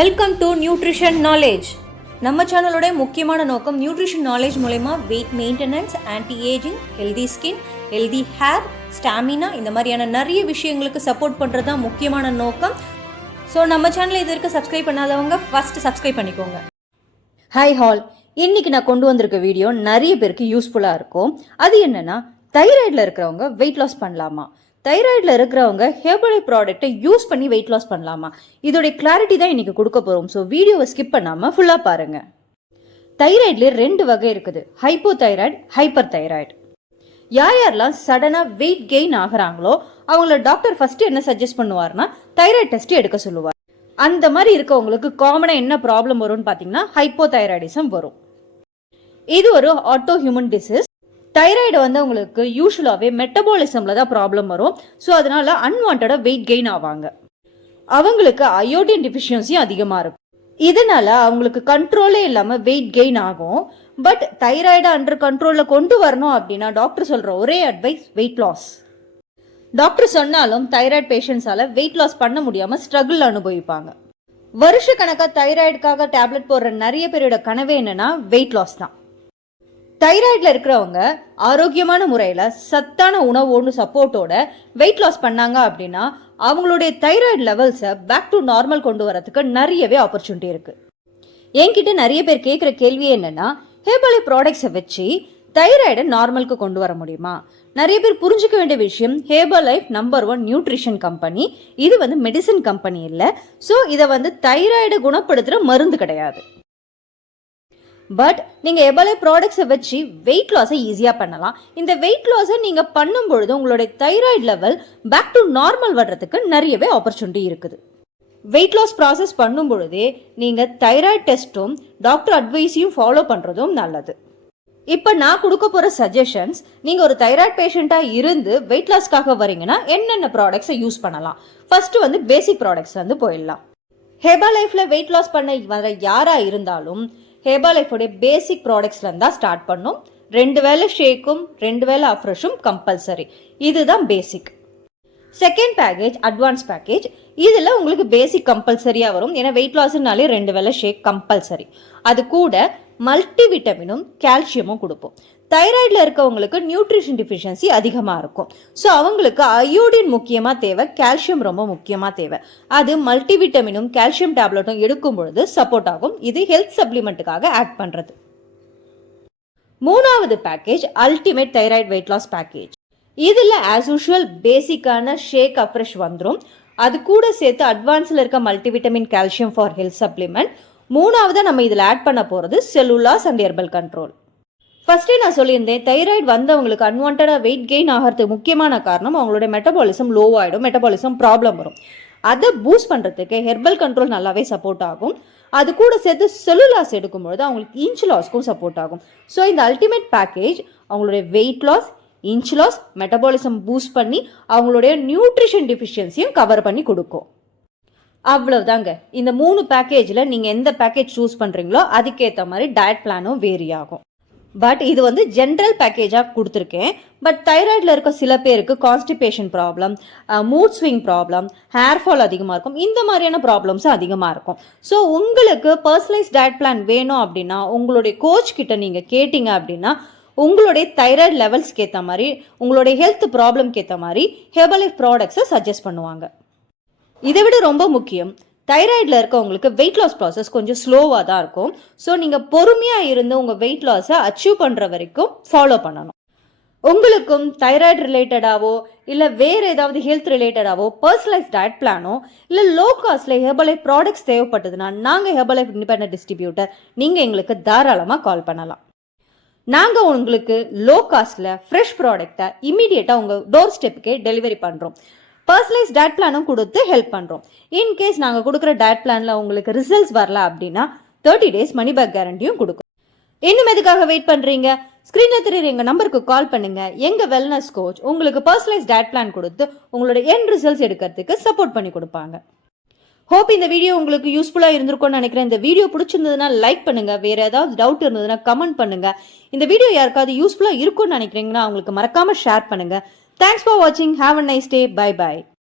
Welcome to nutrition knowledge. நம்ம சேனலோட முக்கியமான நோக்கம் நியூட்ரிஷன் நாலேஜ் மூலமா weight maintenance, anti ageing, healthy skin, healthy hair, stamina இந்த மாதிரியான நிறைய விஷயங்களுக்கு சப்போர்ட் பண்ணுறது தான் முக்கியமான நோக்கம். ஸோ நம்ம சேனலை இது வரைக்கும் சப்ஸ்கிரைப் பண்ணாதவங்க ஃபர்ஸ்ட் சப்ஸ்கிரைப் பண்ணிக்கோங்க. ஹாய் ஹால், இன்னைக்கு நான் கொண்டு வந்திருக்க வீடியோ நிறைய பேருக்கு யூஸ்ஃபுல்லாக இருக்கும். அது என்னன்னா, தைராய்டில் இருக்கிறவங்க வெயிட் லாஸ் பண்ணலாமா, தைராய்டில் இருக்கிறவங்க ஹெர்பலைஃப் ப்ராடக்ட்டை யூஸ் பண்ணி வெயிட் லாஸ் பண்ணலாமா, இதோடைய கிளாரிட்டி தான் இன்னைக்கு கொடுக்க போகிறோம். ஸோ வீடியோவை ஸ்கிப் பண்ணாமல் ஃபுல்லாக பாருங்கள். தைராய்டில் 2 வகை இருக்குது, ஹைப்போ தைராய்டு, ஹைப்பர் தைராய்டு. யாரெல்லாம் சடனாக வெயிட் கெயின் ஆகிறாங்களோ அவங்கள டாக்டர் ஃபர்ஸ்ட் என்ன சஜஸ்ட் பண்ணுவார்னா தைராய்டு டெஸ்ட் எடுக்க சொல்லுவார். அந்த மாதிரி இருக்கவங்களுக்கு காமனாக என்ன ப்ராப்ளம் வரும்னு பார்த்தீங்கன்னா ஹைப்போ தைராய்டிசம் வரும். இது ஒரு ஆட்டோ ஹியூமன் டிசீஸ். தைராய்டு உங்களுக்கு யூஸ்வலாகவே மெட்டபாலிசமில் தான் ப்ராப்ளம் வரும். ஸோ அதனால அன்வான்டாக வெயிட் கெயின் ஆவாங்க. அவங்களுக்கு அயோடின் டெஃபிஷியன்சியும் அதிகமாக இருக்கும். இதனால அவங்களுக்கு கண்ட்ரோலே இல்லாமல் வெயிட் கெயின் ஆகும். பட் தைராய்டை அண்டர் கண்ட்ரோலில் கொண்டு வரணும் அப்படின்னா டாக்டர் சொல்கிற ஒரே அட்வைஸ் வெயிட் லாஸ். டாக்டர் சொன்னாலும் தைராய்டு பேஷண்ட்ஸால் வெயிட் லாஸ் பண்ண முடியாமல் ஸ்ட்ரகிள் அனுபவிப்பாங்க. வருஷ கணக்காக தைராய்டுக்காக டேப்லெட் போடுற நிறைய பேரோட கனவே என்னன்னா வெயிட் லாஸ் தான். தைராய்டில் இருக்கிறவங்க ஆரோக்கியமான முறையில் சத்தான உணவோடு சப்போர்ட்டோட வெயிட் லாஸ் பண்ணாங்க அப்படின்னா அவங்களுடைய தைராய்டு லெவல்ஸை பேக் டு நார்மல் கொண்டு வரதுக்கு நிறையவே ஆப்பர்ச்சுனிட்டி இருக்குது. என்கிட்ட நிறைய பேர் கேட்குற கேள்வி என்னென்னா, ஹெர்பலைஃப் ப்ராடக்ட்ஸை வச்சு தைராய்டை நார்மலுக்கு கொண்டு வர முடியுமா? நிறைய பேர் புரிஞ்சுக்க வேண்டிய விஷயம், ஹெர்பலைஃப் நம்பர் 1 நியூட்ரிஷன் கம்பெனி. இது மெடிசன் கம்பெனி இல்லை. ஸோ இதை தைராய்டை குணப்படுத்துகிற மருந்து கிடையாது. பட் நீங்கள் ஹெர்பலைஃப் ப்ராடக்ட்ஸை வச்சு வெயிட் லாஸை ஈஸியாக பண்ணலாம். இந்த வெயிட் லாஸை நீங்கள் பண்ணும் பொழுது உங்களுடைய thyroid level back to normal வர்றதுக்கு நிறையவே ஆப்பர்ச்சுனிட்டி இருக்குது. வெயிட் லாஸ் ப்ராசஸ் பண்ணும் பொழுதே நீங்கள் தைராய்டு டெஸ்ட்டும் டாக்டர் அட்வைஸையும் ஃபாலோ பண்ணுறதும் நல்லது. இப்போ நான் கொடுக்க போகிற சஜஷன்ஸ், நீங்கள் ஒரு தைராய்டு பேஷண்ட்டாக இருந்து வெயிட் லாஸ்க்காக வரீங்கன்னா என்னென்ன ப்ராடக்ட்ஸை யூஸ் பண்ணலாம். ஃபர்ஸ்ட் பேசிக் ப்ராடக்ட்ஸ் போயிடலாம். ஹெர்பலைஃப்ல வெயிட் லாஸ் பண்ண வர யாராக இருந்தாலும் ஹெர்பலைஃபோடைய பேசிக் ப்ராடக்ட்ஸ்லேருந்து தான் ஸ்டார்ட் பண்ணும். 2 வேளை ஷேக்கும் 2 வேளை அஃப்ரெஷும் கம்பல்சரி. இதுதான் basic. Second package advance package. இதில் உங்களுக்கு பேசிக் கம்பல்சரியாக வரும். ஏன்னா வெயிட் லாஸ்னாலே 2 வேளை ஷேக் கம்பல்சரி. அது கூட மல்டி விட்டமினும் கால்சியமும் கொடுப்போம். தைராய்டில் இருக்கவங்களுக்கு நியூட்ரிஷன் டிஃபிஷியன்சி அதிகமாக இருக்கும். ஸோ அவங்களுக்கு அயோடின் முக்கியமாக தேவை, கால்சியம் ரொம்ப முக்கியமாக தேவை. அது மல்டி விட்டமினும் கால்சியம் டேப்லெட்டும் எடுக்கும் பொழுது சப்போர்ட் ஆகும். இது ஹெல்த் சப்ளிமெண்ட்டுக்காக ஆட் பண்ணுறது. 3வது package ultimate thyroid weight loss package. இதில் ஆஸ் யூஷுவல் பேசிக்கான ஷேக் அஃப்ரெஷ் வந்துடும். அது கூட சேர்த்து அட்வான்ஸில் இருக்க multivitamin calcium for health supplement. 3வது நம்ம இதில் ஆட் பண்ண போகிறது செல்லுலாஸ் அண்ட் ஹெர்பல் கண்ட்ரோல். ஃபர்ஸ்டே நான் சொல்லியிருந்தேன், தைராய்டு வந்தவங்களுக்கு அன்வான்டாக வெயிட் கெயின் ஆகிறதுக்கு முக்கியமான காரணம் அவங்களுடைய மெட்டபாலிசம் லோ ஆகிடும், மெட்டபாலிசம் ப்ராப்ளம் வரும். அதை பூஸ்ட் பண்ணுறதுக்கு ஹெர்பல் கண்ட்ரோல் நல்லாவே சப்போர்ட் ஆகும். அது கூட சேர்த்து செல்லுலாஸ் எடுக்கும்பொழுது அவங்களுக்கு இன்ச் லாஸ்க்கும் சப்போர்ட் ஆகும். ஸோ இந்த அல்டிமேட் பேக்கேஜ் அவங்களுடைய weight loss, inch loss, metabolism boost பண்ணி அவங்களுடைய நியூட்ரிஷன் டிஃபிஷியன்சியும் கவர் பண்ணி கொடுக்கும். அவ்வளவுதாங்க. இந்த 3 பேக்கேஜில் நீங்கள் எந்த பேக்கேஜ் சூஸ் பண்ணுறீங்களோ அதுக்கேற்ற மாதிரி டயட் பிளானும் வேரி ஆகும். பட் இது ஜென்ரல் பேக்கேஜாக கொடுத்துருக்கேன். பட் தைராய்டில் இருக்க சில பேருக்கு constipation problem, mood swing problem, hair fall அதிகமாக இருக்கும். இந்த மாதிரியான ப்ராப்ளம்ஸும் அதிகமாக இருக்கும். ஸோ உங்களுக்கு பர்சனலைஸ் டயட் பிளான் வேணும் அப்படின்னா உங்களுடைய கோச் கிட்ட நீங்கள் கேட்டிங்க அப்படின்னா உங்களுடைய தைராய்டு லெவல்ஸ்க்கு ஏற்ற மாதிரி, உங்களுடைய ஹெல்த் ப்ராப்ளம்க்கு ஏற்ற மாதிரி ஹெர்பலைஃப் ப்ராடக்ட்ஸை சஜஸ்ட் பண்ணுவாங்க. இதை விட ரொம்ப முக்கியம், தைராய்டில் இருக்கவங்களுக்கு வெயிட் லாஸ் ப்ராசஸ் கொஞ்சம் ஸ்லோவாக தான் இருக்கும். ஸோ நீங்கள் பொறுமையாக இருந்து உங்கள் வெயிட் லாஸை அச்சீவ் பண்ணுற வரைக்கும் ஃபாலோ பண்ணணும். உங்களுக்கும் தைராய்டு ரிலேட்டடாவோ இல்லை வேறு ஏதாவது ஹெல்த் ரிலேட்டடாவோ பர்சனலைஸ் டயட் பிளானோ இல்லை லோ காஸ்ட்டில் ஹெர்பலைஃப் ப்ராடக்ட்ஸ் தேவைப்பட்டதுன்னா நாங்கள் ஹெர்பலைஃப் இண்டிபெண்டன்ட் டிஸ்ட்ரிபியூட்டர், நீங்கள் எங்களுக்கு தாராளமாக கால் பண்ணலாம். நாங்கள் உங்களுக்கு லோ காஸ்ட்டில் ஃப்ரெஷ் ப்ராடக்டை இமீடியட்டாக உங்கள் டோர் ஸ்டெப்புக்கே டெலிவரி பண்ணுறோம். பர்சனலைஸ் டயட் பிளானும் கொடுத்து ஹெல்ப் பண்ணுறோம். இன்கேஸ் நாங்கள் கொடுக்குற டயட் பிளானில் உங்களுக்கு ரிசல்ட்ஸ் வரல அப்படின்னா 30 days மணி பேக் கேரண்டியும் கொடுக்கும். இன்னும் எதுக்காக வெயிட் பண்ணுறீங்க? ஸ்க்ரீனில் தெரியுற எங்கள் நம்பருக்கு கால் பண்ணுங்கள். எங்கள் வெல்னஸ் கோச் உங்களுக்கு பர்சனலைஸ் டயட் பிளான் கொடுத்து உங்களோட எண்ட் ரிசல்ட்ஸ் எடுக்கிறதுக்கு சப்போர்ட் பண்ணி கொடுப்பாங்க. ஹோப் இந்த வீடியோ உங்களுக்கு யூஸ்ஃபுல்லாக இருந்திருக்கும்னு நினைக்கிறேன். இந்த வீடியோ பிடிச்சிருந்ததுன்னா லைக் பண்ணுங்கள். வேறு ஏதாவது டவுட் இருந்ததுன்னா கமெண்ட் பண்ணுங்கள். இந்த வீடியோ யாருக்காவது யூஸ்ஃபுல்லாக இருக்கும்னு நினைக்கிறீங்கன்னா அவங்களுக்கு மறக்காமல் ஷேர் பண்ணுங்கள். Thanks for watching. Have a nice day. Bye bye.